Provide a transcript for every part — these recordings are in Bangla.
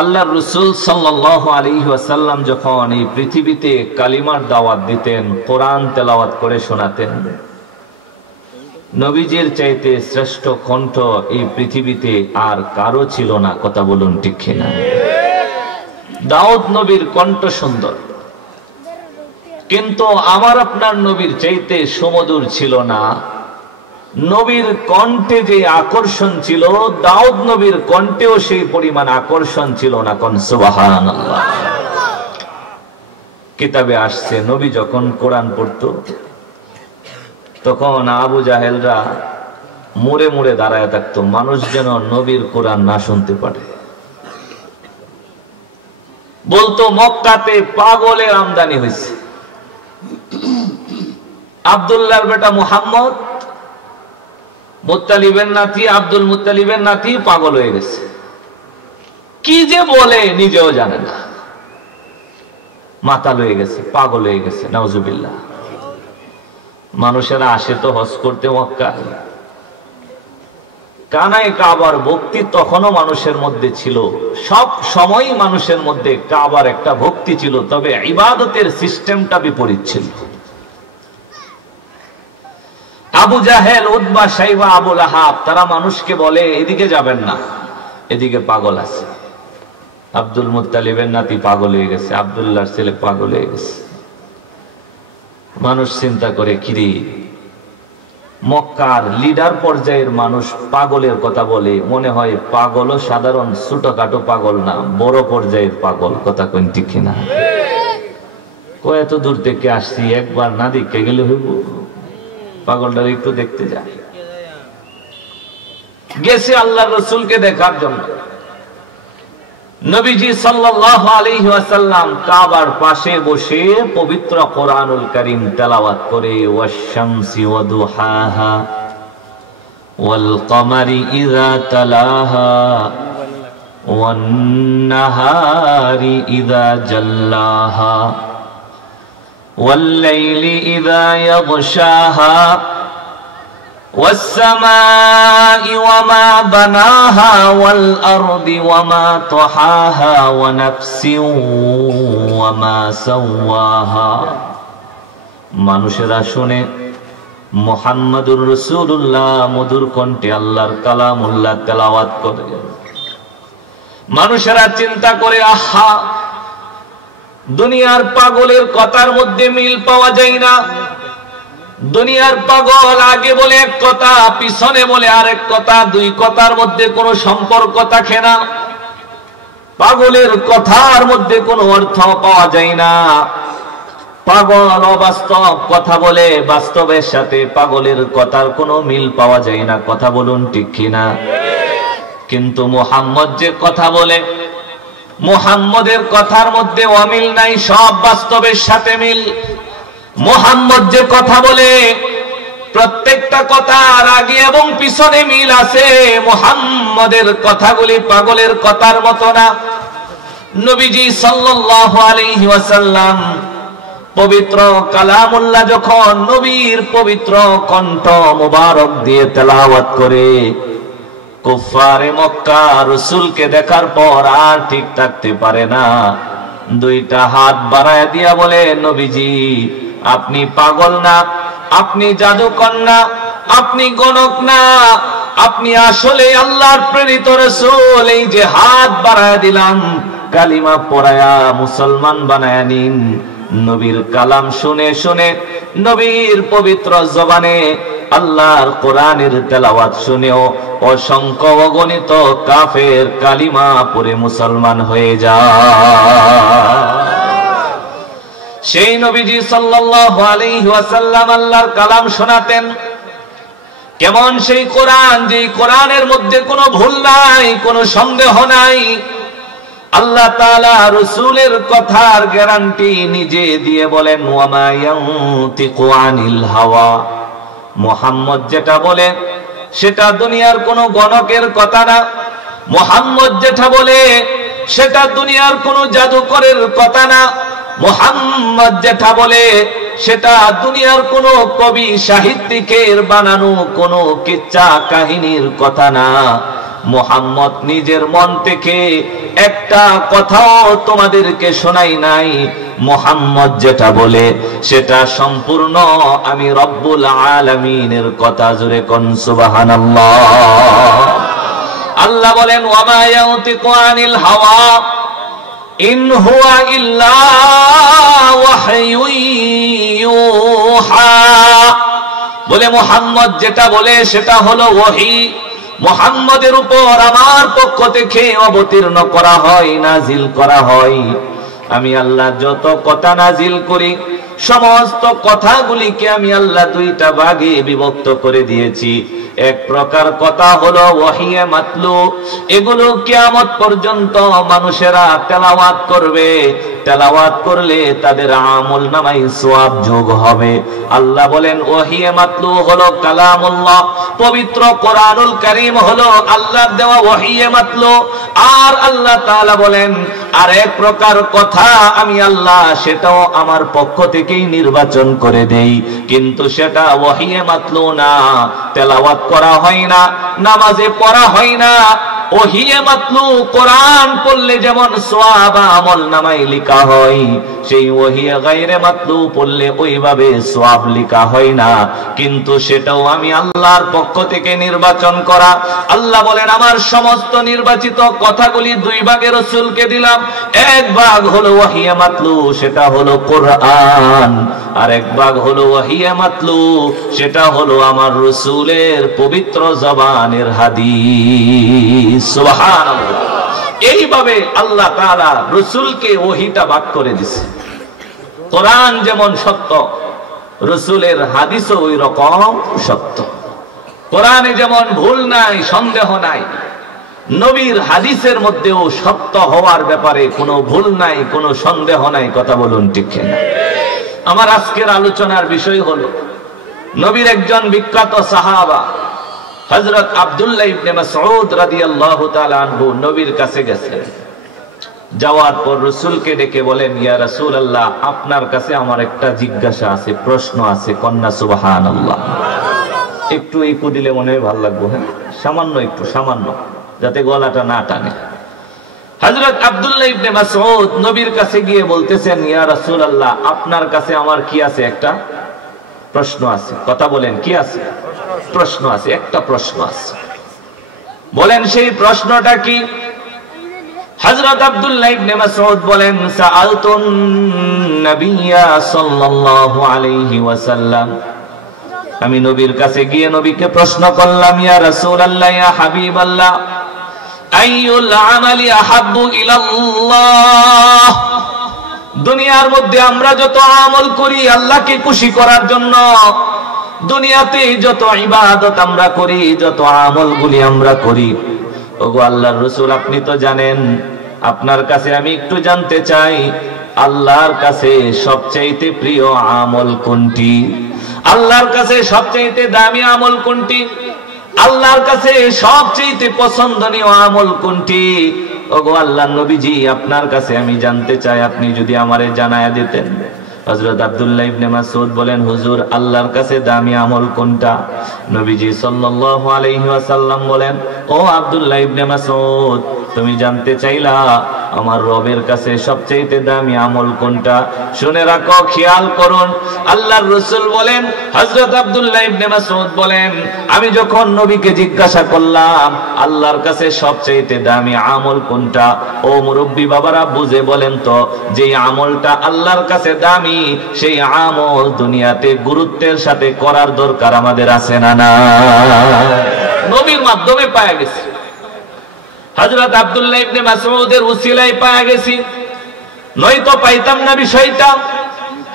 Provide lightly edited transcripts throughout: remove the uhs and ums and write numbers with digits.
আল্লাহর রাসূল সাল্লাল্লাহু আলাইহি ওয়াসাল্লাম যখন এই পৃথিবীতে কালিমার দাওয়াত দিতেন, কোরআন তেলাওয়াত করে শোনাতেন, নবীজির চাইতে শ্রেষ্ঠ কণ্ঠ এই পৃথিবীতে আর কারো ছিল না। কথা বলুন ঠিক কিনা? দাউদ নবীর কণ্ঠ সুন্দর, কিন্তু আমার আপনার নবীর চাইতে সুমধুর ছিল না। নবীর কণ্ঠে যে আকর্ষণ ছিল, দাউদ নবীর কণ্ঠেও সেই পরিমাণ আকর্ষণ ছিল না। কোন সুবহানাল্লাহ। কিতাবে আসছে, নবী যখন কোরআন পড়তো তখন আবু জাহেলরা মুড়ে মুড়ে দাঁড়ায় থাকতো, মানুষ যেন নবীর কোরআন না শুনতে পারে। বলতো মক্কাতে পাগলের আমদানি হয়েছে, আব্দুল্লাহর বেটা মুহাম্মদ, মুত্তালিবের নাতি, আব্দুল মুত্তালিবের নাতি পাগল হয়ে গেছে। কি যে বলে নিজেও জানে না, মাতাল হয়ে গেছে, পাগল হয়ে গেছে। নাউজুবিল্লাহ। মানুষেরা আসে তো হজ করতে মক্কা, কানায় কাবার ভক্তি তখনও মানুষের মধ্যে ছিল, সব সময় মানুষের মধ্যে কাবার একটা ভক্তি ছিল, তবে ইবাদতের সিস্টেমটা বিপরীত ছিল। আবু জাহেল, উতবা, শাইবা, আবু লাহাব তারা মানুষকে বলে এদিকে যাবেন না, এদিকে পাগল আছে। আব্দুল মুত্তালিবের নাতি পাগল হয়ে গেছে, আব্দুল্লাহর ছেলে পাগল হয়ে গেছে। মানুষ চিন্তা করে, কিরে মক্কার লিডার পর্যায়ের মানুষ পাগলের কথা বলে, মনে হয় পাগলও সাধারণ ছোটখাটো পাগল না, বড় পর্যায়ের পাগল। কথা কোন ঠিক কিনা? এত দূর থেকে আসছি, একবার না দেখে গেলে হইব, পাগলটার একটু দেখতে যায়। গেছে আল্লাহর রাসূলকে দেখার জন্য। নবীজি সাল্লাল্লাহু আলাইহি ওয়াসাল্লাম কাবার পাশে বসে পবিত্র কোরআনুল কারীম তেলাওয়াত করে, ওয়াশ-শামসি ওয়া দুহাহা ওয়াল কমারি ইযা তালাহা ওয়ান নাহারি ইযা জাল্লাহা ওয়াল লাইলি ইযা ইয়াগশাহা والسماء وما بناها والأرض وما طحاها ونفس وما سواها। মানুষেরা শুনে মুহাম্মাদুর রাসূলুল্লাহ মধুর কণ্ঠে আল্লাহর কালামুল্লাহ তেলাওয়াত করে। মানুষেরা চিন্তা করে, আহা, দুনিয়ার পাগলের কথার মধ্যে মিল পাওয়া যায় না। দুনিয়ার পাগল আগে বলে এক কথা, পিছনে বলে আরেক কথা, দুই কথার মধ্যে কোনো সম্পর্ক থাকে না। পাগলের কথার মধ্যে কোনো অর্থ পাওয়া যায় না। পাগল অবাস্তব কথা বলে, বাস্তবের সাথে পাগলের কথার কোনো মিল পাওয়া যায় না। কথা বলুন ঠিক কিনা? কিন্তু মুহাম্মদ যে কথা বলে, মুহাম্মদের কথার মধ্যে অমিল নাই, সব বাস্তবের সাথে মিল। মুহাম্মদ যে কথা বলে, প্রত্যেকটা কথার আগে এবং পিছনে মিল আছে। মুহাম্মদের কথাগুলি পাগলের কথার মতো না। নবীজি সাল্লাল্লাহু আলাইহি ওয়াসাল্লাম পবিত্র কালামুল্লাহ যখন নবীর পবিত্র কণ্ঠ মুবারক দিয়ে তেলাওয়াত করে, কুফারে মক্কা রাসূলকে দেখার পর আর ঠিক থাকতে পারে না। দুইটা হাত বাড়ায় দিয়া বলে, নবীজি আপনি পাগল না, আপনি জাদুকর না, আপনি গণক না, আপনি আসলে আল্লাহর প্রেরিত রাসূল। এই যে হাত বাড়ায় দিলাম, কালিমা পড়ায়া মুসলমান বানায়া নিন। নবীর কালাম শুনে শুনে, নবীর পবিত্র জবানে আল্লাহর কোরআনের তেলাওয়াত শুনেও অসংখ্য অগণিত কাফের কালিমা পড়ে মুসলমান হয়ে যায়। সেই নবীজি সাল্লাল্লাহু আলাইহি ওয়াসাল্লাম আল্লাহর কালাম শোনাতেন। কেমন সেই কোরআন, যে কোরআনের মধ্যে কোনো ভুল নাই, কোনো সন্দেহ নাই। আল্লাহ তাআলা রাসূলের কথার গ্যারান্টি নিজে দিয়ে বলেন, ওয়া মা ইয়ানতিকু আনিল হাওয়া। মুহাম্মদ যেটা বলে সেটা দুনিয়ার কোনো গণকের কথা না। মুহাম্মদ যেটা বলে সেটা দুনিয়ার কোনো জাদুকরের কথা না। মুহাম্মদ যেটা বলে সেটা দুনিয়ার কোনো কবি সাহিত্যিকের বানানো কোনো কিচ্ছা কাহিনীর কথা না। মুহাম্মদ নিজের মন থেকে একটা কথাও তোমাদেরকে শোনাই নাই। মুহাম্মদ যেটা বলে সেটা সম্পূর্ণ আমি রব্বুল আলামিনের কথা। জোরে কোন সুবহানাল্লাহ। আল্লাহ বলেন ওয়ামা ইয়ানতিকু আনিল হাওয়া ইন হুয়া ইল্লা ওয়াহয়ুন ইউহা। বলে মুহাম্মদ যেটা বলে সেটা হলো ওহী। মুহাম্মদের উপর আমার পক্ষ থেকে অবতীর্ণ করা হয়, নাজিল করা হয়। আমি আল্লাহ যত কথা নাজিল করি সমস্ত কথাগুলিকে আমি আল্লাহ দুইটা ভাগে বিভক্ত করে দিয়েছি। এক প্রকার কথা হলো ওয়াহিয়ে মাতলু, এগুলো কিয়ামত পর্যন্ত মানুষেরা তেলাওয়াত করবে। তেলাওয়াত করলে তাদের আমল নামায় সওয়াব যোগ হবে। আল্লাহ বলেন ওয়াহিয়ে মাতলু হলো কালামুল্লাহ, পবিত্র কোরআনুল কারীম হলো আল্লাহর দেওয়া ওয়াহিয়ে মাতলু। আর আল্লাহ তাআলা বলেন আর এক প্রকার কথা আমি আল্লাহ সেটাও আমার পক্ষ থেকেই নির্বাচন করে দেই, কিন্তু সেটা ওয়াহিয়ে মাতলু না, তেলাওয়াত করা হয় না, নামাজে পড়া হয় না। ওহিয়ে মাতলু কোরআন পড়লে যেমন সওয়াব আমল নামায় লেখা হয়, সেই ওহিয়ে গায়রে মাতলু পড়লে ওইভাবে সওয়াব লেখা হয় না, কিন্তু সেটাও আমি আল্লাহর পক্ষ থেকে নির্বাচন করা। আল্লাহ বলেন আমার সমস্ত নির্বাচিত কথাগুলি দুই ভাগে রাসূলকে দিলাম। এক ভাগ হলো ওহিয়ে মাতলু, সেটা হলো কোরআন, আর এক ভাগ হলো ওহিয়ে মাতলু, সেটা হলো আমার রাসূলের পবিত্র জবানের হাদিস। সুবহানাল্লাহ। এইভাবে আল্লাহ তাআলা রাসূলকে ওহীটা ভাগ করে দিয়েছে। কোরআন যেমন সত্য, রাসূলের হাদিসও ওই রকম সত্য। কোরআনে যেমন ভুল নাই, সন্দেহ নাই, নবীর হাদিসের মধ্যেও সত্য হওয়ার ব্যাপারে কোনো ভুল নাই, কোনো সন্দেহ নাই। কথা বলুন ঠিক কিনা? আমার আজকের আলোচনার বিষয় হলো নবীর একজন বিখ্যাত সাহাবা হযরত আব্দুল্লাহ ইবনে মাসউদ রাদিয়াল্লাহু তাআলা আনহু নবীর কাছে গেছেন। যাওয়ার পর রাসূলকে ডেকে বলেন ইয়া রাসূলুল্লাহ, আপনার কাছে আমার একটা জিজ্ঞাসা আছে, প্রশ্ন আছে। কন্যা সুবহানাল্লাহ। একটু একটু দিলে মনে হয় ভালো লাগবে। হ্যাঁ, সামান্য একটু, সামান্য, যাতে গলাটা না টানে। হযরত আব্দুল্লাহ ইবনে মাসউদ নবীর কাছে গিয়ে বলতেছেন ইয়া রাসূলুল্লাহ, আপনার কাছে আমার কি আছে? একটা প্রশ্ন আছে। কথা বলেন, কি আছে? প্রশ্ন আছে, একটা প্রশ্ন আছে। বলেন সেই প্রশ্নটা কি? হযরত আব্দুল্লাহ ইবনে মাসউদ বলেন সাআলতুন নবিয়্যা সাল্লাল্লাহু আলাইহি ওয়াসাল্লাম, আমি নবীর কাছে গিয়ে নবীকে প্রশ্ন করলাম ইয়া রাসূলুল্লাহ, ইয়া হাবিবাল্লাহ, আইয়ুল আমালি আহাব্বু ইলাল্লাহ। দুনিয়ার মধ্যে আমরা যত আমল করি আল্লাহকে খুশি করার জন্য, দুনিয়াতে যত ইবাদত আমরা করি, যত আমলগুলি আমরা করি, ওগো আল্লাহর রাসূল আপনি তো জানেন, আপনার কাছে আমি একটু জানতে চাই আল্লাহর কাছে সবচাইতে প্রিয় আমল কোনটি? আল্লাহর কাছে সবচাইতে দামি আমল কোনটি? আল্লাহর কাছে সবচাইতে পছন্দনীয় আমল কোনটি? ওগো আল্লাহর নবীজি আপনার কাছে আমি জানতে চাই, আপনি যদি আমারে জানায়া দিতেন। হযরত আব্দুল্লাহ ইবনে মাসউদ বলেন হুজুর আল্লাহর কাছে দামি আমল কোনটা? নবীজি সাল্লাল্লাহু আলাইহি ওয়াসাল্লাম বলেন ও আব্দুল্লাহ ইবনে মাসউদ, তুমি জানতে চাইলা আমার রবের কাছে সবচেয়ে দামি আমল কোনটা? শুনে রাখো, খেয়াল করুন। আল্লাহর রাসূল বলেন, হযরত আব্দুল্লাহ ইবনে মাসউদ বলেন, আমি যখন নবীকে জিজ্ঞাসা করলাম আল্লাহর কাছে সবচেয়ে দামি আমল কোনটা, ও মুরব্বী বাবারা বুঝে বলেন তো, যে আমলটা আল্লাহর কাছে দামি সেই আমল দুনিয়াতে গুরুত্বের সাথে করার দরকার আমাদের আছে না? না, নবীর মাধ্যমে পাওয়া গেছে। হযরত আব্দুল্লাহ ইবনে মাসউদের উসিলায় পাওয়া গেছি, নয়তো পাইতাম না বিষয়টা।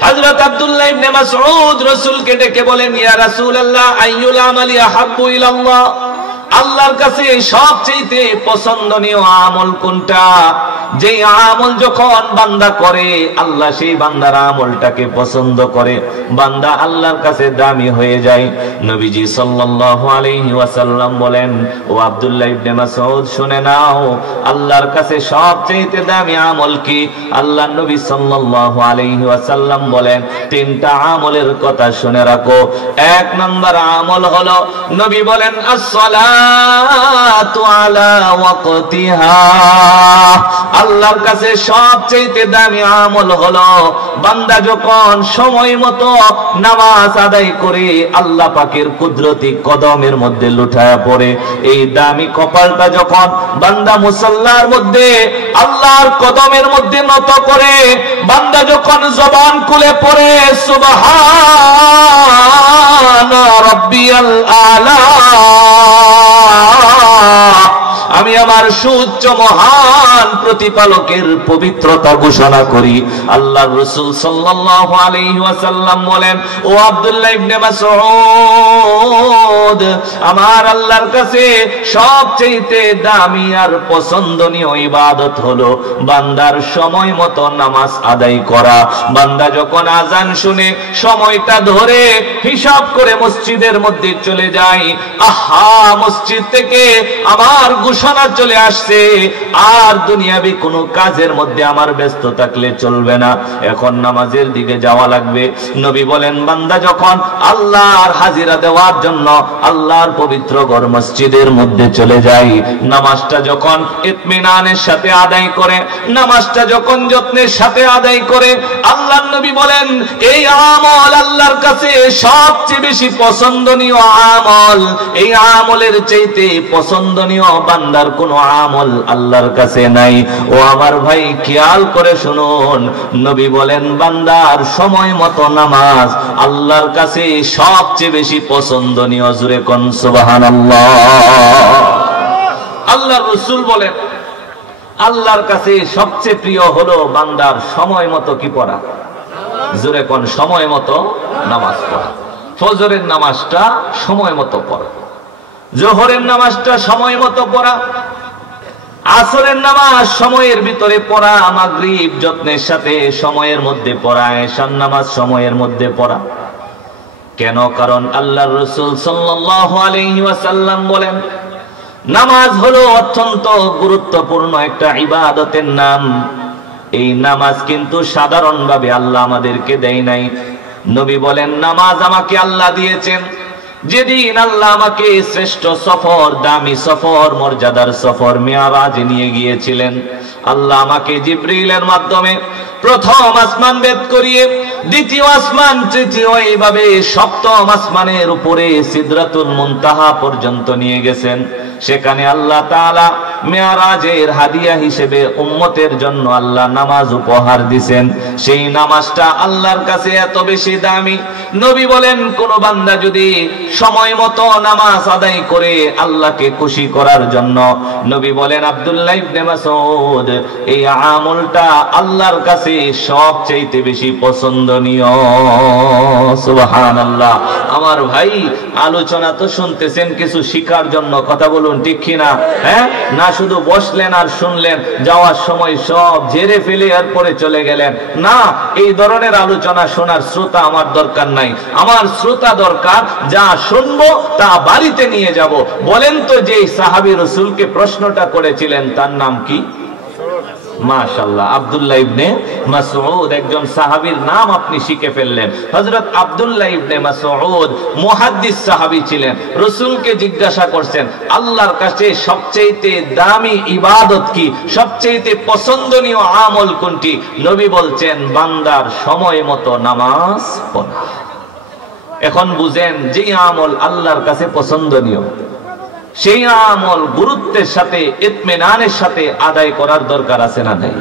হযরত আব্দুল্লাহ ইবনে মাসউদ রাসূলকে ডেকে বলেন ইয়া রাসূলুল্লাহ, আইয়ুল আমালি আহাব্বু ইলাল্লাহ, আল্লাহর কাছে সবচেয়ে পছন্দনীয় আমল কোনটা? যে আমল যখন বান্দা করে আল্লাহ সেই বান্দার আমলটাকে পছন্দ করে, বান্দা আল্লাহর কাছে দামি হয়ে যায়। নবীজি সাল্লাল্লাহু আলাইহি ওয়াসাল্লাম বলেন, ও আব্দুল্লাহ ইবনে মাসউদ শুনে নাও, আল্লাহর কাছে সবচেয়ে দামি আমল কি? আল্লাহর নবী সাল্লাল্লাহু আলাইহি ওয়াসাল্লাম বলেন, তিনটা আমলের কথা শুনে রাখো। এক নম্বর আমল হলো, নবী বলেন, আসসালাত আসসালাতু আলা ওয়াক্তিহা, আল্লাহর কাছে সবচেয়ে দামি আমল হলো বান্দা যখন সময় মতো নামাজ আদায় করে আল্লাহ পাকের কুদরতি কদমের মধ্যে লুটায়া পড়ে। এই দামি কপালটা যখন বান্দা মুসাল্লার মধ্যে আল্লাহর কদমের মধ্যে নত করে, বান্দা যখন জবান খুলে পড়ে সুবহানা রাব্বিয়াল আলা, আমি আমার সুউচ্চ মহান প্রতিপালকের পবিত্রতা ঘোষণা করি। আল্লাহর রাসূল সাল্লাল্লাহু আলাইহি ওয়াসাল্লাম বলেন, ও আব্দুল্লাহ ইবনে মাসউদ, আমার আল্লাহর কাছে সবচেয়ে দামি আর পছন্দনীয় ইবাদত হলো বান্দার সময় মতো নামাজ আদায় করা। বান্দা যখন আজান শুনে সময়টা ধরে হিসাব করে মসজিদের মধ্যে চলে যায়, আহা মসজিদ থেকে আমার ঘোষণা চলে আসছে, আর দুনিয়াবি কোনো কাজের মধ্যে আমার ব্যস্ত থাকলে চলবে না, এখন নামাজের দিকে যাওয়া লাগবে। নবী বলেন, বান্দা যখন আল্লাহর হাজিরা দেওয়ার জন্য আল্লাহর পবিত্র ঘর মসজিদের মধ্যে চলে যায়, নামাজটা যখন ইতমিনানের সাথে আদায় করে, নামাজটা যখন যত্নের সাথে আদায় করে, আল্লাহর নবী বলেন এই আমল আল্লাহর কাছে সবচেয়ে বেশি পছন্দনীয় আমল। এই আমলের চাইতে পছন্দনীয় বান্দার কোন আমল আল্লাহর কাছে নাই। ও আমার ভাই খেয়াল করে শুনুন, নবী বলেন বান্দার সময় মতো নামাজ আল্লাহর কাছে সবচেয়ে বেশি পছন্দনীয়। জোরে কোন সুবহানাল্লাহ। আল্লাহর রাসূল বলেন আল্লাহর কাছে সবচেয়ে প্রিয় হলো বান্দার সময় মতো কি পড়া। জোরে কোন সময় মতো নামাজ পড়া। ফজরের নামাজটা সময় মতো পড়া, জোহরের নামাজটা সময় মতো পড়া, আসরের নামাজ সময়ের ভিতরে পড়া, মাগরিব যত্নের সাথে সময়ের মধ্যে পড়া, এশার নামাজ সময়ের মধ্যে পড়া। কেন? কারণ আল্লাহর রাসূল সাল্লাল্লাহু আলাইহি ওয়াসাল্লাম বলেন নামাজ হলো অত্যন্ত গুরুত্বপূর্ণ একটা ইবাদতের নাম। এই নামাজ কিন্তু সাধারণভাবে আল্লাহ আমাদেরকে দেয় নাই। নবী বলেন নামাজ আমাকে আল্লাহ দিয়েছেন যেদিন আল্লাহ আমাকে শ্রেষ্ঠ সফর, দামি সফর, মর্যাদার সফর মিরাজে নিয়ে গিয়েছিলেন। আল্লাহ আমাকে জিবরিলের মাধ্যমে প্রথম আসমান ভেদ করিয়ে দ্বিতীয় আসমান, তৃতীয়, এইভাবে সপ্তম আসমানের উপরে সিদরাতুল মুনতাহা পর্যন্ত নিয়ে গেছেন। সেখানে আল্লাহ তাআলা মিরাজের হাদিয়া হিসেবে উম্মতের জন্য আল্লাহ নামাজ উপহার দিবেন। সেই নামাজটা আল্লাহর কাছে এত বেশি দামি। নবী বলেন কোন বান্দা যদি সময় মতো নামাজ আদায় করে আল্লাহকে খুশি করার জন্য, নবী বলেন আব্দুল্লাহ ইবনে মাসউদ, এই আমলটা আল্লাহর কাছে সবচেয়ে বেশি পছন্দনীয়। সুবহানাল্লাহ। আমার ভাই আলোচনা তো শুনতেছেন কিছু শিখার জন্য, কথা বলুন ঠিক কিনা? হ্যাঁ, না শুধু বসলেন আর শুনলেন, যাওয়ার সময় সব ঝেড়ে ফেলে এরপরে চলে গেলেন। না, এই ধরনের আলোচনা শোনার শ্রোতা আমার দরকার নাই। আমার শ্রোতা দরকার যা শুনবো তা বাড়িতে নিয়ে যাব। বলেন তো, যে সাহাবী রাসূলকে প্রশ্নটা করেছিলেন তার নাম কি? মাশাআল্লাহ, আব্দুল্লাহ ইবনে মাসউদ। একজন সাহাবীর নাম আপনি শিখে ফেললেন। হযরত আব্দুল্লাহ ইবনে মাসউদ মুহাদ্দিস সাহাবী ছিলেন। রাসূলকে জিজ্ঞাসা করছেন আল্লাহর কাছে সবচেয়ে দামি ইবাদত কি, সবচেয়ে পছন্দনীয় আমল কোনটি? নবী বলছেন বান্দার সময় মতো নামাজ পড়া। এখন বুঝেন, যে আমল আল্লাহর কাছে পছন্দনীয় সেই আমল গুরুত্বের সাথে, ইতমিনানের সাথে আদায় করার দরকার আছে না নাই?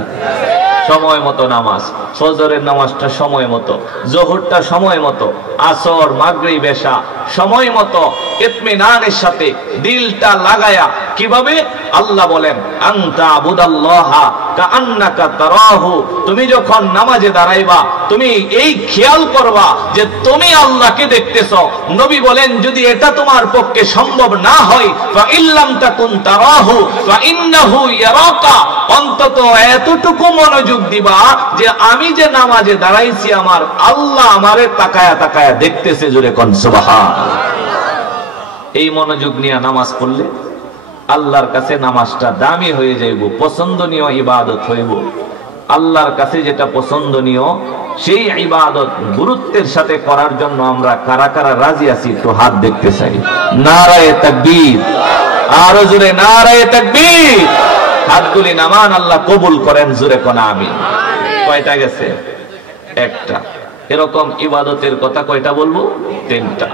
সময় মতো নামাজ, ফজরের নামাজটা সময় মতো, জোহরটা সময় মতো, আসর, মাগরিব, এশা সময় মতো, ইতমিনানের সাথে দিলটা লাগায়া। কিভাবে? আল্লাহ বলেন আনতা আবুদাল্লাহা কাআন্নাকা তারাহু, তুমি যখন নামাজে দাঁড়াইবা তুমি এই খেয়াল করবা যে তুমি আল্লাহকে দেখতেছো। নবী বলেন যদি এটা তোমার পক্ষে সম্ভব না হয়, ফা ইল্লাম তাকুন তারাহু ফা ইন্নাহু ইয়ারাকা, অন্তত এতটুকু মনোযোগ দিবা যে আমি যে নামাজে দাঁড়াইছি আমার আল্লাহ আমারে তাকায়া তাকায়া দেখতেছে। জোরে কোন সুবহানাল্লাহ। এই মনোযোগ নিয়ে নামাজ পড়লে আল্লাহর কাছে নামাজটা দামি হয়ে যাইব, পছন্দনীয় ইবাদত হইব। আল্লাহর কাছে যেটা পছন্দনীয় সেই ইবাদত গুরুত্বের সাথে করার জন্য আমরা কারা কারা রাজি আছি একটু হাত দেখতে চাই। নারায়ে তাকবীর। আরো জোরে নারায়ে তাকবীর। হাতগুলি নামান, আল্লাহ কবুল করেন, জোরে কোন আমিন। কয়টা গেছে? একটা। এরকম ইবাদতের কথা কয়টা বলবো? তিনটা।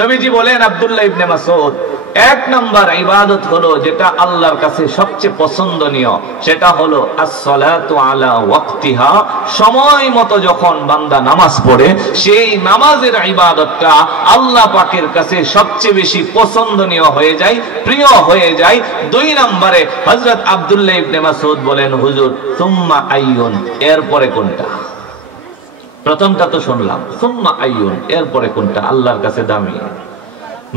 নবীজি বলেন আব্দুল্লাহ ইবনে মাসউদ, এক নাম্বার ইবাদত হলো যেটা আল্লাহর কাছে সবচেয়ে পছন্দনীয়, সেটা হলো as-salatu ala ওয়াক্তিহা। সময় মতো যখন বান্দা নামাজ পড়ে, সেই নামাজের ইবাদতটা আল্লাহ পাকের কাছে সবচেয়ে বেশি পছন্দনীয় হয়ে যায়, প্রিয় হয়ে যায়। দুই নম্বরে হযরত আব্দুল্লাহ ইবনে মাসউদ বলেন, হুজুর সুম্মা আইয়ুন, এরপরে কোনটা? প্রথমটা তো শুনলাম, সুম্মা আইয়ুন, এরপরে কোনটা আল্লাহর কাছে দামি?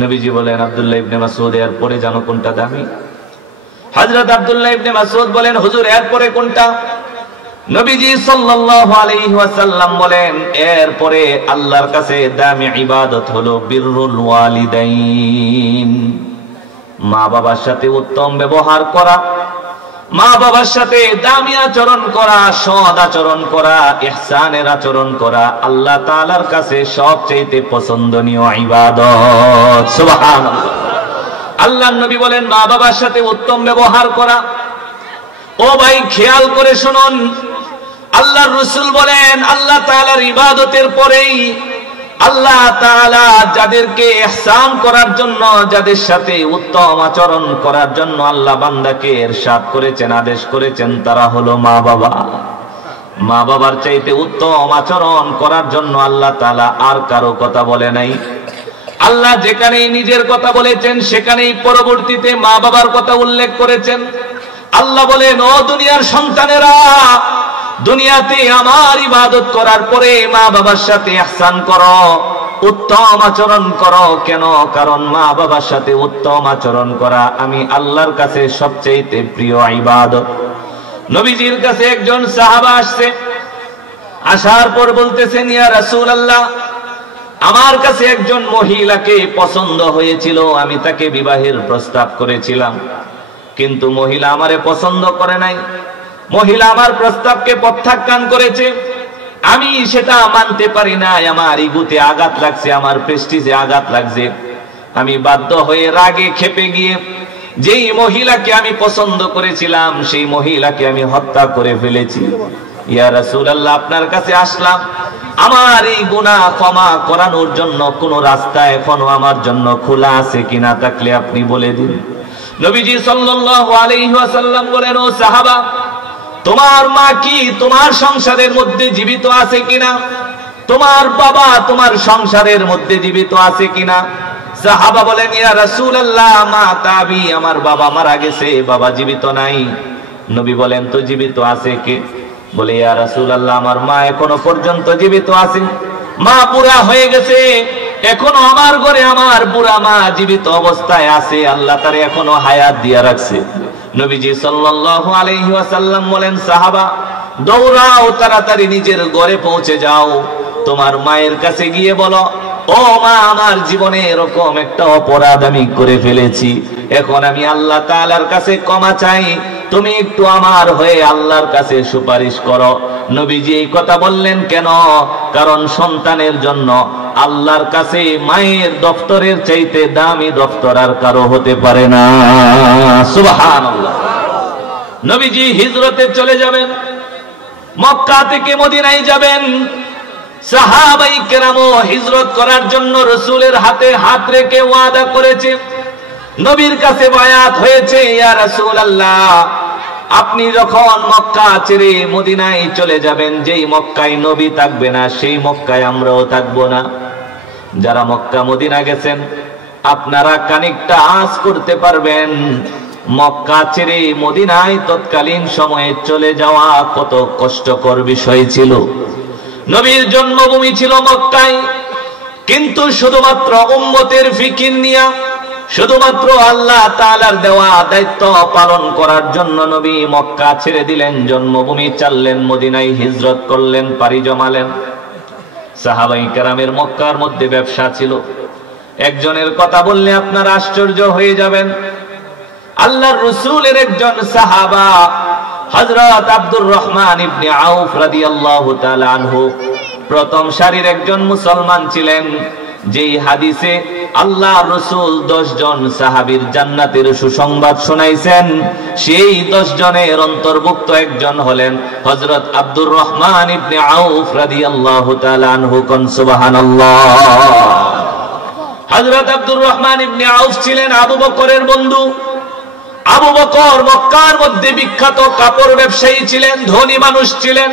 নবীজি বলেন আব্দুল্লাহ ইবনে মাসউদ, এরপরে জানো কোনটা দামি? হযরত আব্দুল্লাহ ইবনে মাসউদ বলেন, হুজুর এরপরে কোনটা? নবীজি সাল্লাল্লাহু আলাইহি ওয়াসাল্লাম বলেন, এরপরে আল্লাহর কাছে দামি ইবাদত হলো বিররুল ওয়ালিদাইন, মা বাবার সাথে উত্তম ব্যবহার করা, মা বাবার সাথে দামি আচরণ করা, সৎ আচরণ করা, ইহসানের আচরণ করা আল্লাহ তাআলার কাছে সবচেয়ে পছন্দনীয় ইবাদত। সুবহানাল্লাহ। আল্লাহর নবী বলেন মা বাবার সাথে উত্তম ব্যবহার করা। ও ভাই খেয়াল করে শুনুন, আল্লাহর রাসূল বলেন আল্লাহ তাআলার ইবাদতের পরেই আল্লাহ তাআলা যাদেরকে ইহসান করার জন্য, যাদের সাথে উত্তম আচরণ করার জন্য আল্লাহ বান্দাকে ইরশাদ করেছেন, আদেশ করেছেন, তারা হলো মা বাবা। মা বাবার চাইতে উত্তম আচরণ করার জন্য আল্লাহ তাআলা আর কারো কথা বলে নাই। আল্লাহ যেখানেই নিজের কথা বলেছেন, সেখানেই পরবর্তীতে মা বাবার কথা উল্লেখ করেছেন। আল্লাহ বলেন, ও দুনিয়ার সন্তানেরা, দুনিয়াতে আমার ইবাদত করার পরে মা বাবার সাথে ইহসান করো, উত্তম আচরণ করো। কেন? কারণ মা বাবার সাথে উত্তম আচরণ করা আমি আল্লাহর কাছে সবচেয়ে প্রিয় ইবাদত। নবীজির কাছে একজন সাহাবা আসছে, আসার পর বলতেছেন, ইয়া রাসূলুল্লাহ, আমার কাছে একজন মহিলাকে পছন্দ হয়েছিল, আমি তাকে বিবাহের প্রস্তাব করেছিলাম, কিন্তু মহিলা আমারে পছন্দ করে নাই। মহিলা আমার প্রস্তাবকে প্রত্যাখ্যান করেছে, আমি সেটা মানতে পারি না। আমার ইগুতে আঘাত লাগছে, আমার প্রেস্টিজে আঘাত লাগছে। আমি বাধ্য হয়ে রাগে ক্ষেপে গিয়ে যেই মহিলাকে আমি পছন্দ করেছিলাম, সেই মহিলাকে আমি হত্যা করে ফেলেছি। ইয়া রাসূলুল্লাহ, আপনার কাছে আসলাম, আমার এই গুনাহ ক্ষমা করানোর জন্য কোন রাস্তা এখনো আমার জন্য খোলা আছে কিনা, থাকলে আপনি বলে দিন। নবীজি সাল্লাল্লাহু আলাইহি ওয়াসাল্লাম বলেন, ও সাহাবা, তোমার মা কি তোমার সংসারের মধ্যে জীবিত আছে কিনা? তোমার বাবা তোমার সংসারের মধ্যে জীবিত আছে কিনা? সাহাবা বলেন, ইয়া রাসূলুল্লাহ, মা তাবি, আমার বাবা মারা গেছে, বাবা জীবিত নাই। নবী বলেন, তো জীবিত আছে কে? বলে, ইয়া রাসূলুল্লাহ, আমার মা এখনো পর্যন্ত জীবিত আছে। মা বুড়া হয়ে গেছে, এখনো আমার ঘরে আমার বুড়া মা জীবিত অবস্থায় আছে, আল্লাহ তারে এখনো হায়াত দিয়া রাখছে। নবীজি সাল্লাল্লাহু আলাইহি ওয়াসাল্লাম বলেন, সাহাবা দৌড়াও, তাড়াতাড়ি নিজের ঘরে পৌঁছে যাও, তোমার মায়ের কাছে গিয়ে বলো, ও মা, আমার জীবনে এরকম একটা অপরাধ আমি করে ফেলেছি, এখন আমি আল্লাহ তাআলার কাছে ক্ষমা চাই, তুমি একটু আমার হয়ে আল্লাহর কাছে সুপারিশ করো। নবীজি এই কথা বললেন কেন? কারণ সন্তানের জন্য আল্লাহর কাছে মায়ের দপ্তরের চাইতে দামি দপ্তর আর কারো হতে পারে না। সুবহানাল্লাহ। নবীজি হিজরতে চলে যাবেন, মক্কা থেকে মদিনায় যাবেন। সাহাবায়ে কেরামও হিজরত করার জন্য রাসূলের হাতে হাত রেখে ওয়াদা করেছে, নবীর কাছে বায়াত হয়েছে, ইয়া রাসূলুল্লাহ, আপনি যখন মক্কা ছেড়ে মদিনায় চলে যাবেন, যেই মক্কায় নবী থাকবে না, সেই মক্কায় আমরাও থাকবো না। যারা মক্কা মদিনা গেছেন, আপনারা খানিকটা আঁচ করতে পারবেন, মক্কা ছেড়ে মদিনায় তৎকালীন সময়ে চলে যাওয়া কত কষ্টকর বিষয় ছিল। নবীর জন্মভূমি ছিল মক্কায়, কিন্তু শুধুমাত্র উম্মতের ফিকির নিয়া, শুধুমাত্র আল্লাহ তাআলার দেওয়া দায়িত্ব পালন করার জন্য নবী মক্কা ছেড়ে দিলেন, জন্মভূমি চাললেন, মদিনায় হিজরত করলেন, পাড়ি জমালেন। সাহাবায়ে কেরামের মক্কার মধ্যে ব্যবসা ছিল। একজনের কথা বললে আপনারা আশ্চর্য হয়ে যাবেন। আল্লাহর রাসূলের একজন সাহাবা হযরত আব্দুর রহমান ইবনে আউফ রাদিয়াল্লাহু তাআলা আনহু প্রথম সারির একজন মুসলমান ছিলেন, যেই হাদিসে আল্লাহ রাসূল 10 জন সাহাবীর জান্নাতের সুসংবাদ শোনাইছেন। সেই 10 জনের অন্তর্ভুক্ত একজন হলেন হযরত আব্দুর রহমান ইবনে আউফ রাদিয়াল্লাহু তাআলা আনহু। কোন সুবহানাল্লাহ। হযরত আব্দুর রহমান ইবনে আউফ ছিলেন আবু বকরের বন্ধু। আবু বকর মক্কার মধ্যে বিখ্যাত কাপড় ব্যবসায়ী ছিলেন, ধনী মানুষ ছিলেন।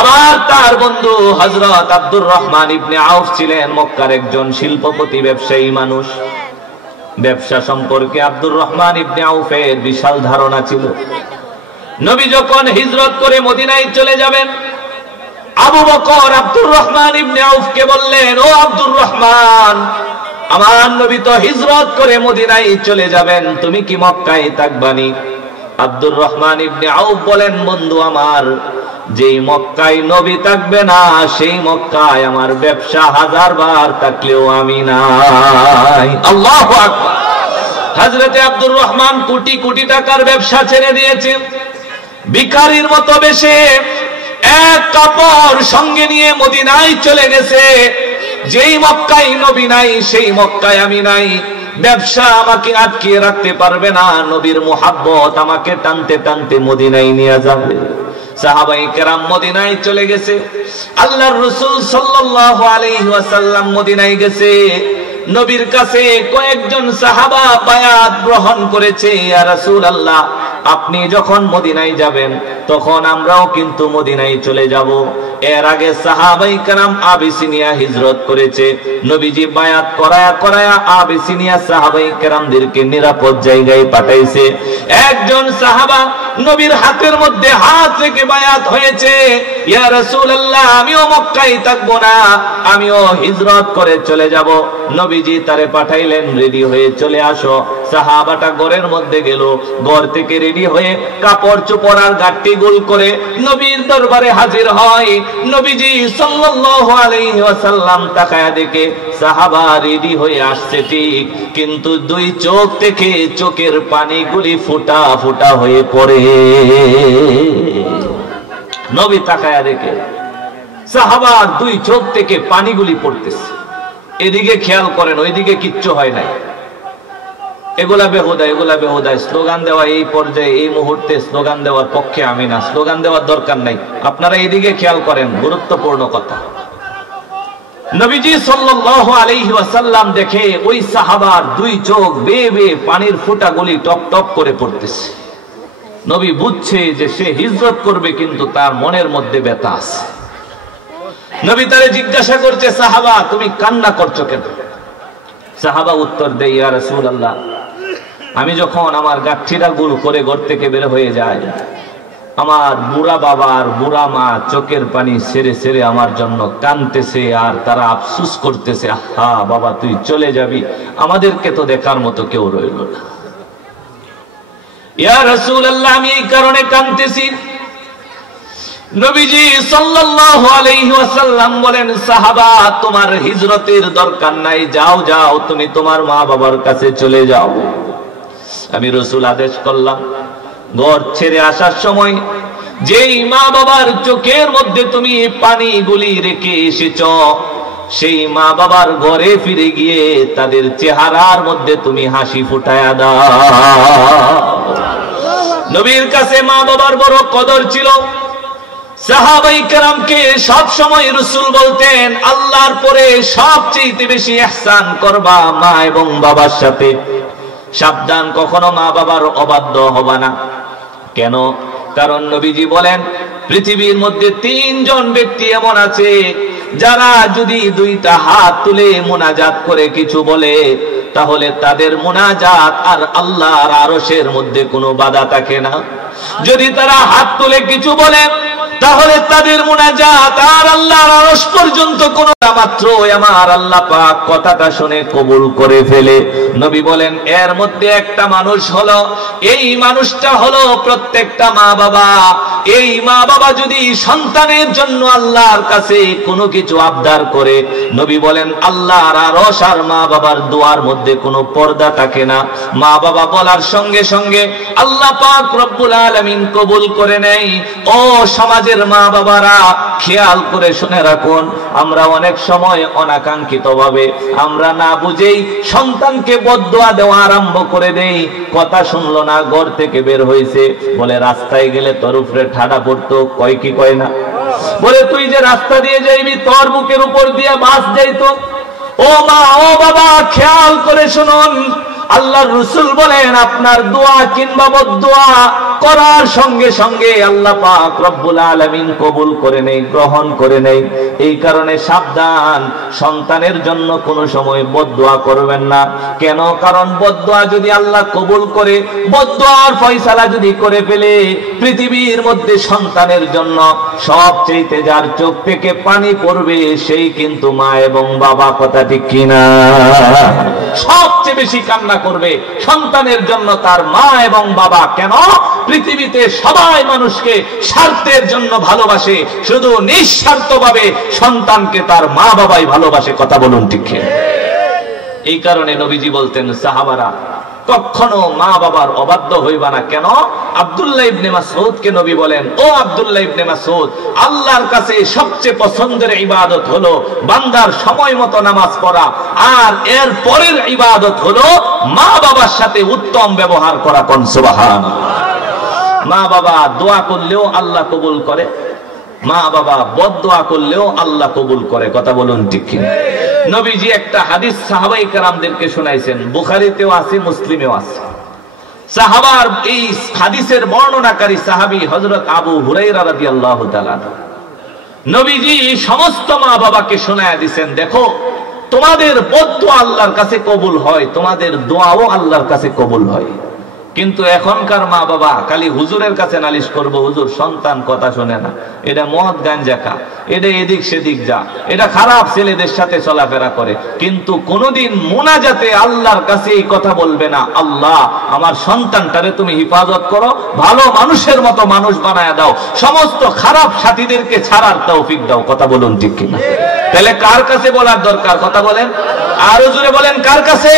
আবার তার বন্ধু হযরত আব্দুর রহমান ইবনে আউফ ছিলেন মক্কার একজন শিল্পপতি ব্যবসায়ী মানুষ। ব্যবসা সম্পর্কে আব্দুর রহমান ইবনে আউফের বিশাল ধারণা ছিল। নবী যখন হিজরত করে মদিনায় চলে যাবেন, আবু বকর আব্দুর রহমান ইবনে আউফকে বললেন, ও আব্দুর রহমান, আমার নবী তো হিজরত করে মদিনায় চলে যাবেন, তুমি কি মক্কায় থাকবানি? আব্দুর রহমান ইবনে আউফ বলেন, বন্ধু আমার, যেই মক্কায় নবী থাকবে না সেই মক্কায় আমার ব্যবসা 1000 বার থাকলেও আমি নাই। আল্লাহু আকবার। হযরতে আব্দুর রহমান কোটি কোটি টাকার ব্যবসা ছেড়ে দিয়েছে, ভিখারির মতো বেশে এক কাপড় সঙ্গে নিয়ে মদিনায় চলে গেছে। যেই মক্কায় নবী নাই সেই মক্কায় আমি নাই। ব্যবসা আমাকে আটকিয়ে রাখতে পারবে না, নবীর মুহাব্বত আমাকে টানতে টানতে মদিনায় নিয়ে যাবে। সাহাবায়ে কেরাম মদিনায় চলে গেছে। আল্লাহর রাসূল সাল্লাল্লাহু আলাইহি ওয়াসাল্লাম মদিনায় গেছে। নবীর কাছে কয়েকজন সাহাবা বায়াত গ্রহণ করেছে, ইয়া রাসূলুল্লাহ, আপনি যখন মদিনায় যাবেন তখন আমরাও কিন্তু মদিনায় চলে যাব। এর আগে সাহাবায়ে কেরাম আবিসিনিয়া হিজরত করেছে। নবীজি বায়াত করায়া করায়া আবিসিনিয়া সাহাবায়ে কেরামদেরকে নিরাপদ জায়গায় পাঠাইছে। একজন সাহাবা নবীর হাতের মধ্যে হাত রেখে বায়াত হয়েছে, ইয়া রাসূলুল্লাহ, আমিও মক্কায় থাকবো না, আমিও হিজরত করে চলে যাব। নবীজি তারে পাঠাইলেন, রেডি হয়ে চলে আসো। সাহাবাটা ঘরের মধ্যে গেল, ঘর থেকে রেডি হয়ে কাপড় চোপড় আর গাঁটটি গোল করে নবীর দরবারে হাজির হয়। নবীজি সাল্লাল্লাহু আলাইহি ওয়াসাল্লাম তাকায়া দেখে সাহাবা রেডি হয়ে আসছে ঠিক, কিন্তু দুই চোখ থেকে চোখের পানিগুলি ফোঁটা ফোঁটা হয়ে পড়ে। নবী তাকায়া দেখে সাহাবার দুই চোখ থেকে পানিগুলি পড়তেছে। এদিকে খেয়াল করেন, ওইদিকে কিচ্ছু হয় নাই। এগুলা বেহুদা, এগুলা বেহুদা। স্লোগান দেওয়া এই পর্যায়ে এই মুহূর্তে স্লোগান দেওয়ার পক্ষে আমি না, স্লোগান দেওয়ার দরকার নাই। আপনারা এইদিকে খেয়াল করেন, গুরুত্বপূর্ণ কথা। নবীজি সাল্লাল্লাহু আলাইহি ওয়াসাল্লাম দেখে ওই সাহাবার দুই চোখ বেয়ে বেয়ে পানির ফোঁটাগুলি টপ টপ করে পড়তেছে। নবী বুঝছে যে সে হিজরত করবে, কিন্তু তার মনের মধ্যে ব্যথা আছে। নবী তারে জিজ্ঞাসা করছে, সাহাবা তুমি কান্না করছো কেন? সাহাবা উত্তর দেয়, ইয়া রাসূলুল্লাহ, আমি যখন আমার গাঁঠিটা গুল করে ঘর থেকে বের হয়ে যায়, আমার বুড়া বাবা আর বুড়া মা চোখের পানি ছেড়ে ছেড়ে আমার জন্য কাঁদতেছে, আর তারা আফসোস করতেছে, আহা বাবা তুই চলে যাবি, আমাদেরকে তো দেখার মতো কেউ রইল না। ইয়া রাসূলুল্লাহ, আমি এই কারণে কাঁদতেছি। নবীজি সাল্লাল্লাহু আলাইহি ওয়াসাল্লাম বলেন, সাহাবা তোমার হিজরতের দরকার নাই, যাও যাও, তুমি তোমার মা বাবার কাছে চলে যাও। আমি রাসূল আদেশ করলাম, ঘর ছেড়ে আসার সময় যেই মা বাবার চোখের মধ্যে তুমি পানিগুলি রেখে এসেছো, সেই মা বাবার ঘরে ফিরে গিয়ে তাদের চেহারার মধ্যে তুমি হাসি ফুটায়া দাও। নবীর কাছে মা বাবার বড় কদর ছিল। সাহাবায়ে কেরামকে সব সময় রাসূল বলতেন, আল্লাহর পরে সবচেয়ে বেশি ইহসান করবা মা এবং বাবার সাথে। সাবধান, কখনো মা বাবার অবাধ্য হবা না। কেন? কারণ নবীজি বলেন, পৃথিবীর মধ্যে 3 জন ব্যক্তি এমন আছে যারা যদি দুইটা হাত তুলে মুনাজাত করে কিছু বলে, তাহলে তাদের মুনাজাত আর আল্লাহর আরশের মধ্যে কোনো বাধা থাকে না। যদি তারা হাত তুলে কিছু বলে, তাহলে তাদের মুনাজাত আর আল্লাহর আরশ পর্যন্ত কোন মাত্র আমার আল্লাহ পাক কথাটা শুনে কবুল করে ফেলে। নবী বলেন, এর মধ্যে একটা মানুষ হলো, এই মানুষটা হলো প্রত্যেকটা মা বাবা। এই মা বাবা যদি সন্তানের জন্য আল্লাহর কাছে কোনো কিছু আবদার করে, নবী বলেন আল্লাহর আরশ আর মা বাবার দোয়ার মধ্যে কোনো পর্দা থাকে না। মা বাবা বলার সঙ্গে সঙ্গে আল্লাহ পাক রব্বুল আলামিন কবুল করে নেয়। ও সমাজের মা বাবারা, খেয়াল করে শুনে রাখুন, আমরা অনেক অনেক সময় অনাকাঙ্ক্ষিতভাবে আমরা না বুঝেই সন্তানকে বদদুয়া দেওয়া আরম্ভ করে দেই। কথা শুনলো না, ঘর থেকে বের হয়েছে, বলে রাস্তায় গেলে তোর উপরে ঠাডা পড়তো, কয় কি কয় না? বলে তুই যে রাস্তা দিয়ে যাইবি তোর বুকের উপর দিয়ে বাস যাইতো। ও মা, ও বাবা, খেয়াল করে শুনুন, আল্লাহর রাসূল বলেন আপনার দোয়া কিংবা বদদুয়া করার সঙ্গে সঙ্গে আল্লাহ পাক রব্বুল আলামিন কবুল করে নেই, গ্রহণ করে নেই। এই কারণে সাবধান, সন্তানের জন্য কোনো সময় বদদুয়া করবেন না। কেন? কারণ বদদুয়া যদি আল্লাহ কবুল করে, বদদুয়ার ফয়সালা যদি করে ফেলে, পৃথিবীর মধ্যে সন্তানের জন্য সবচেয়ে যার চোখ থেকে পানি পড়বে সেই কিন্তু মা এবং বাবা। কথা ঠিক কিনা? সবচেয়ে বেশি কান্না করবে সন্তানের জন্য তার মা এবং বাবা। কেন? পৃথিবীতে সবাই মানুষকে স্বার্থের জন্য ভালোবাসে, শুধু নিঃস্বার্থভাবে সন্তানকে তার মা বাবাই ভালোবাসে। কথা বলুন ঠিক কি? এই কারণে নবীজি বলতেন সাহাবারা কখনো মা বাবার অবাধ্য হইবা না। কেন? আব্দুল্লাহ ইবনে মাসউদকে নবী বলেন, ও আব্দুল্লাহ ইবনে মাসউদ, আল্লাহর কাছে সবচেয়ে পছন্দের ইবাদত হলো বান্দার সময় মতো নামাজ পড়া, আর এর পরের ইবাদত হলো মা বাবার সাথে উত্তম ব্যবহার করা। কোন সুবহানাল্লাহ। মা বাবা দোয়া করলেও আল্লাহ কবুল করে, মা বাবা বদদুয়া করলেও আল্লাহ কবুল করে। কথা বলুন ঠিক কি? নবীজি একটা হাদিস সাহাবায়ে কেরামদেরকে শোনাইছেন, বুখারীতেও আছে, মুসলিমেও আছে। সাহাবার এই হাদিসের বর্ণনাকারী সাহাবী হযরত আবু হুরায়রা রাদিয়াল্লাহু তাআলা। নবীজি সমস্ত মা বাবাকে শোনায়া দিবেন, দেখো তোমাদের বদদুয়া আল্লাহর কাছে কবুল হয়, তোমাদের দোয়াও আল্লাহর কাছে কবুল হয়। কিন্তু এখনকার মা বাবা খালি হুজুরের কাছে নালিশ করবো, হুজুর সন্তান কথা শোনে না, এটা মদ গাঞ্জা খা, এটা এদিক সেদিক যা, এটা খারাপ ছেলেদের সাথে চলাফেরা করে, কিন্তু কোনোদিন মুনাজাতে আল্লাহর কাছে এই কথা বলবে না, আল্লাহ আমার সন্তানটারে তুমি হিফাজত করো, ভালো মানুষের মতো মানুষ বানায় দাও, সমস্ত খারাপ সাথীদেরকে ছাড়ার তৌফিক দাও। কথা বলুন ঠিক কিনা? তাহলে কার কাছে বলার দরকার? কথা বলেন, আরো জোরে বলেন, কার কাছে?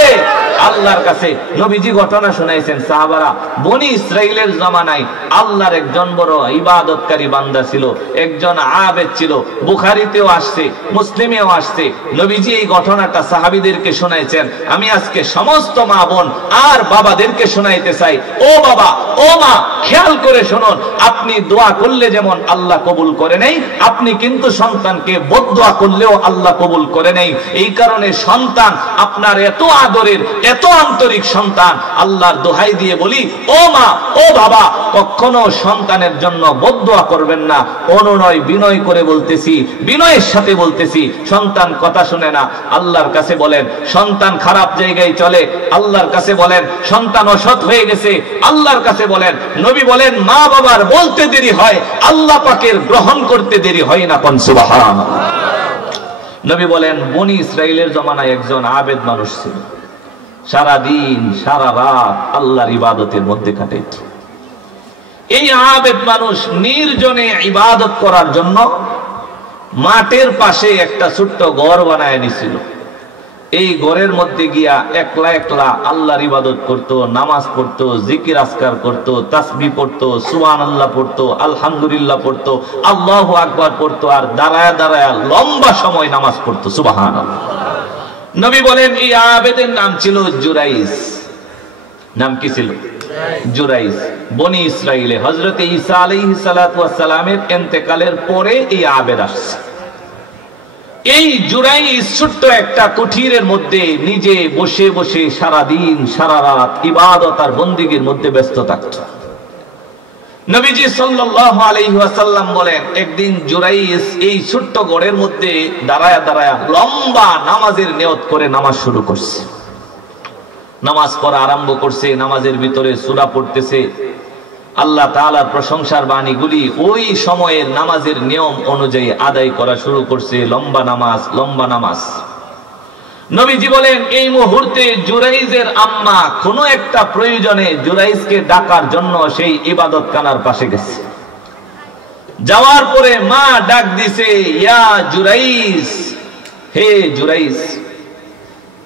আল্লাহর কাছে। নবীজি ঘটনা শোনাইছেন, সাহাবারা বনি ইসরাইলের জামানায় আল্লাহর একজন বড় ইবাদতকারী বান্দা ছিল, একজন আবেদ ছিল। বুখারীতেও আসছে, মুসলিমেও আসছে। নবীজি এই ঘটনাটা সাহাবীদেরকে শোনাইছেন। আমি আজকে সমস্ত মা বোন আর বাবাদেরকে শোনাইতে চাই, ও বাবা, ও মা, খেয়াল করে শুনুন, আপনি দোয়া করলে যেমন আল্লাহ কবুল করে নেই, আপনি কিন্তু সন্তানকে বদদুয়া করলেও আল্লাহ কবুল করে নেই। এই কারণে সন্তান আপনার এত আদরের, এত আন্তরিক সন্তান, আল্লাহর দোহাই দিয়ে বলি, ও মা, ও বাবা, কখনো সন্তানের জন্য বদদুয়া করবেন না। অনুনয় বিনয় করে বলতেছি, বিনয়ের সাথে বলতেছি, সন্তান কথা শুনে না, আল্লাহর কাছে বলেন। সন্তান খারাপ জায়গায় চলে, আল্লাহর কাছে বলেন। সন্তান অসৎ হয়ে গেছে, আল্লাহর কাছে বলেন। নবী বলেন, মা বাবার বলতে দেরি হয়, আল্লাহ পাকের গ্রহণ করতে দেরি হয় না। কোন সুবহানাল্লাহ। নবী বলেন, বনি ইসরাইলের জমানায় একজন আবেদ মানুষ ছিল, সারা দিন সারা রাত আল্লাহর ইবাদতের মধ্যে কাটাইত। এই আবেদ মানুষ নির্জনে ইবাদত করার জন্য মাঠের পাশে একটা ছোট্ট ঘর বানায় নিছিল। এই ঘরের মধ্যে গিয়া একলা একলা আল্লাহর ইবাদত করত, নামাজ পড়তো, জিকির আজকার করত, তাসবিহ পড়তো, সুবহানাল্লাহ পড়তো, আলহামদুলিল্লাহ পড়তো, আল্লাহু আকবার পড়তো, আর দাঁড়ায়া দাঁড়ায়া লম্বা সময় নামাজ পড়তো। সুবহানাল্লাহ। নবী বলেন, এই আবেদের নাম ছিল জুরাইস। নাম কি ছিল? জুরাইস। বনি ইসরাইলে হযরত ঈসা আলাইহিস সালাতু ওয়াস সালামের ইন্তেকালের পরে এই আবেদ আসছে। এই জুরাইস ছোট্ট একটা কুঠিরের মধ্যে নিজে বসে বসে সারা দিন সারা রাত ইবাদত আর বন্দেগীর মধ্যে ব্যস্ত থাকত। নবীজি সাল্লাল্লাহু আলাইহি ওয়াসাল্লাম বলেন, একদিন জুরাইস এই ছোট্ট ঘরের মধ্যে দাঁড়ায়া দাঁড়ায়া লম্বা নামাজের নিয়ত করে নামাজ শুরু করছে। নামাজ পড়া আরম্ভ করছে, নামাজের ভিতরে সূরা পড়তেছে। আল্লাহ তাআলার প্রশংসার বাণীগুলি ওই সময়ের নামাজের নিয়ম অনুযায়ী আদায় করা শুরু করছে। লম্বা নামাজ, লম্বা নামাজ। নবীজি বলেন, এই মুহূর্তে জুরাইজের আম্মা কোনো একটা প্রয়োজনে জুরাইজকে ডাকার জন্য সেই ইবাদতখানার পাশে গেছে। যাওয়ার পরে মা ডাক দিছে, ইয়া জুরাইজ, হে জুরাইজ।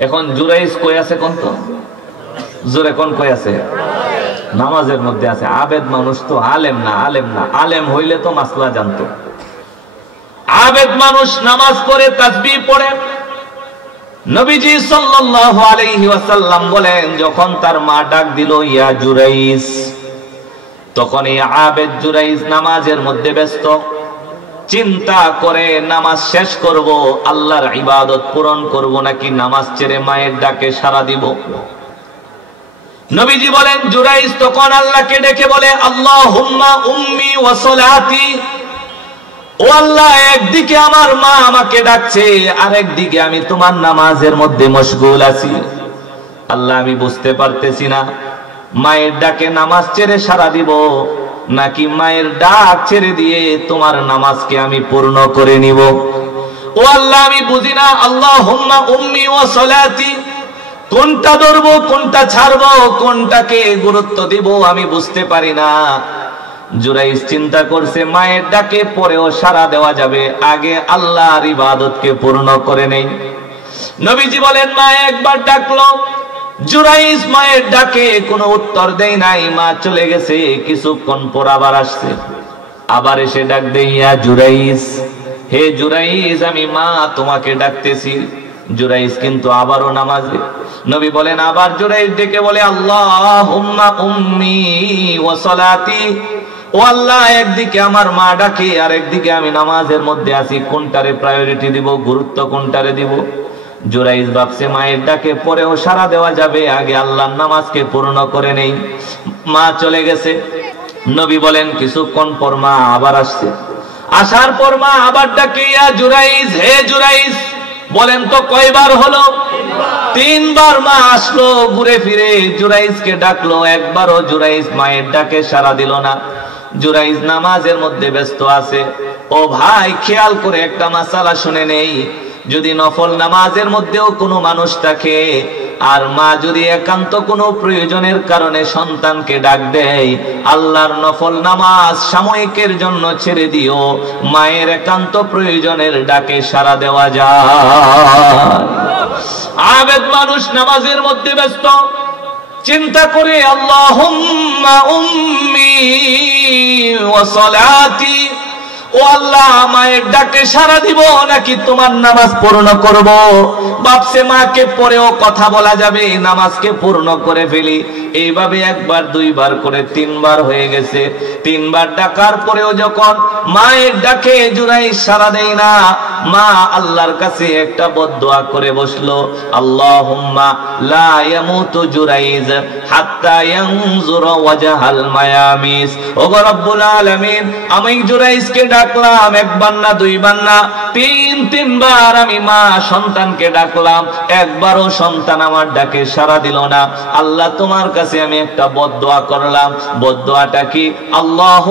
এখন জুরাইজ কই আছে? কোন তো জোরে কোন কই আছে? নামাজের মধ্যে আছে। আবেদ মানুষ তো, আলেম না, আলেম না। আলেম হইলে তো মাসলা জানতো। আবেদ মানুষ নামাজ পড়ে, তাসবিহ পড়ে। নবীজি সাল্লাল্লাহু আলাইহি ওয়াসাল্লাম বলেন, যখন তার মা ডাক দিল ইয়া জুরাইস, তখন এই আবেদ জুরাইস নামাজের মধ্যে ব্যস্ত, চিন্তা করে নামাজ শেষ করব, আল্লাহর ইবাদত পূরণ করব নাকি নামাজ ছেড়ে মায়ের ডাকে সাড়া দিব। নবীজি বলেন, জুরাইস তখন আল্লাহকে ডেকে বলে, আল্লাহুম্মা উম্মি ওয়া সালাতি, ও আল্লাহ, একদিকে আমার মা আমাকে ডাকছে, আর একদিকে আমি তোমার নামাজের মধ্যে মশগুল আছি। আল্লাহ, আমি বুঝতে পারতেছি না মায়ের ডাকে নামাজ ছেড়ে সাড়া দিব নাকি মায়ের ডাক ছেড়ে দিয়ে তোমার নামাজকে আমি পূর্ণ করে নিব। ও আল্লাহ, আমি বুঝি না, আল্লাহুম্মা উম্মি ওয়া সালাতি, কোনটা ধরবো, কোনটা ছাড়বো, কোনটাকে গুরুত্ব দিব আমি বুঝতে পারি না। জুরাইস চিন্তা করছে, মায়ের ডাকে পরেও সাড়া দেওয়া যাবে, আগে আল্লাহর ইবাদতকে পূর্ণ করে নেই। নবীজি বলেন, মা একবার ডাকলো, জুরাইস মায়ের ডাকে কোনো উত্তর দেয় নাই, মা চলে গেছে। কিছুক্ষণ পর আবার আসছে, আবার এসে ডাক দেয়, ইয়া জুরাইস, হে জুরাইস, আমি মা তোমাকে ডাকতেছি। জুরাইস কিন্তু আবারও নামাজে। নবী বলেন, আবার জুরাইস ডেকে বলে, আল্লাহুম্মা উম্মি ওয়া সালাতি, ও আল্লাহ, একদিকে আমার মা ডাকে আর একদিকে আমি নামাজের মধ্যে আছি, কোনটারে প্রায়োরিটি দিব, গুরুত্ব কোনটারে দিব। জুরাইস ভাবছে মায়ের ডাকে পরেও সাড়া দেওয়া যাবে, আগে আল্লাহর নামাজকে পূর্ণ করে নেই। মা চলে গেছে। নবী বলেন, কিছুক্ষণ পর মা আবার আসছে। আসার পর মা আবার ডাকে, ইয়া জুরাইস, হে জুরাইস। বলেন তো কয়বার হলো? তিনবার মা আসলো, ঘুরে ফিরে জুরাইসকে ডাকলো, একবারও জুরাইস মায়ের ডাকে সাড়া দিল না। জুরাইস নামাজের মধ্যে ব্যস্ত আছে। ও ভাই, খেয়াল করে একটা মাসালা শুনে নেই, যদি নফল নামাজের মধ্যেও কোনো মানুষ থাকে আর মা যদি একান্ত কোনো প্রয়োজনের কারণে সন্তানকে ডাক দেয়, আল্লাহর নফল নামাজ সাময়িকের জন্য ছেড়ে দিও, মায়ের একান্ত প্রয়োজনের ডাকে সাড়া দেওয়া যায়। আবেদ মানুষ নামাজের মধ্যে ব্যস্ত, চিন্তা করে, আল্লাহুম্মা উম্মি ওয়া সালাতি, ও আল্লাহ, মায়ের ডাকে সাড়া দিব নাকি তোমার নামাজ পূর্ণ করব। ভাবছে মাকে পরেও কথা বলা যাবে, নামাজকে পূর্ণ করে ফেলি। এইভাবে একবার, দুইবার করে তিনবার হয়ে গেছে। তিনবার ডাকার পরেও যখন মায়ের ডাকে জুরাইস সাড়া দেয় না, মা আল্লাহর কাছে একটা বদদুয়া করে বসলো, আল্লাহুম্মা লা ইয়ামুতু জুরাইজ হাত্তা ইয়ানজুরা ওয়াজহাল মায়ামিস। ওগো রব্বুল আলামিন, আমি জুরাইসকে ডাকলাম, একবার না, দুইবার না, তিনবার আমি মা সন্তানকে ডাকলাম, একবারও সন্তান আমার ডাকে সাড়া দিল না। আল্লাহ, তোমার কাছে আমি একটা বদদুয়া করলাম। বদদুয়াটা কি? আল্লাহ